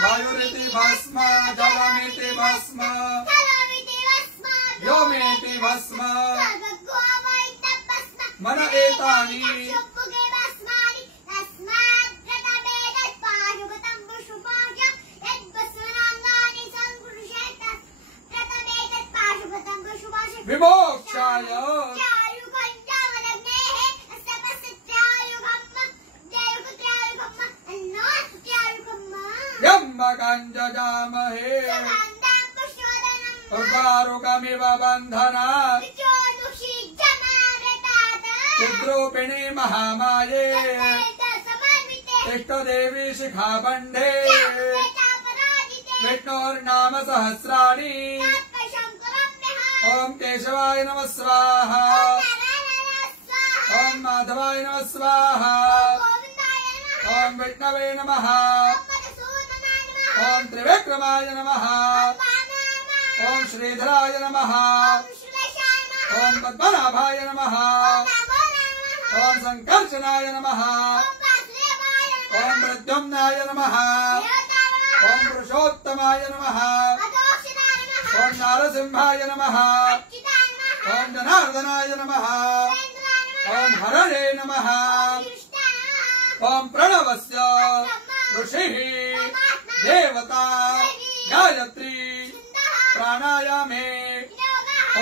वायुरिति भस्म जलमिति भस्म व्योमेति भस्म मन एतानि विमोक्षाय जजामहे उर्वारुकमिव बन्धनात् चिद्रूपिणी महामाये इष्टदेवी शिखाबन्धे विष्णोर्नाम सहस्राणि ओम केशवाय नमः स्वाहा ओम माधवाय नमः स्वाहा ओम विष्णवे नमः ओम त्रिविक्रमाय नमः ओम श्रीधराय नमः ओम पद्मनाभाय नमः ओम संकर्षणाय नमः ओम प्रद्युम्नाय नमः ओम पुरुषोत्तमाय नमः ओम नारसिंहाय नमः ओम जनार्दनाय नमः ओम हरणे नमः ओम प्रणवस्य ऋषिः देवता गायत्री प्राणायामे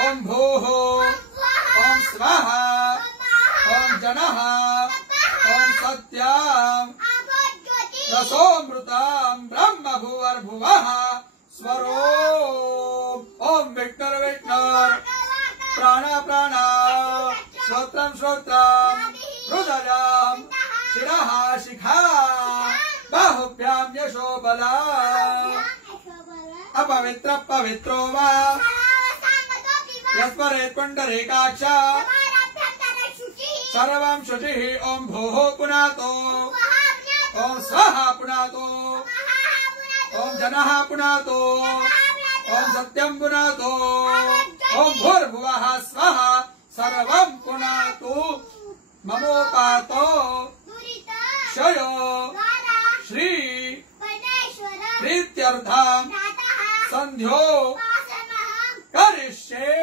ओम भूः ओम स्वाहा ओम जनः ओम सत्यम् रसोमृतम् ब्रह्म भुवर्भुवः स्वरो ओम विष्णुर विष्णुर प्राण प्राण श्रोत्रम श्रोत्रम हृदयम् शिरः शिखा बाहुभ्याम् यशो बला अपवित्र पवित्रो वा यस्मरेत् पुण्डरीकाक्ष सर्वं शुचिः ओम भूः पुनातो ओम स्वाहा पुनातो ओम जनः पुनातो ओम सत्यं पुनातो ओम भूर्भुवः स्वः सर्वं पुनातु ममोपातो क्षयो श्री प्रीत्यर्थं संध्यो करिष्ये।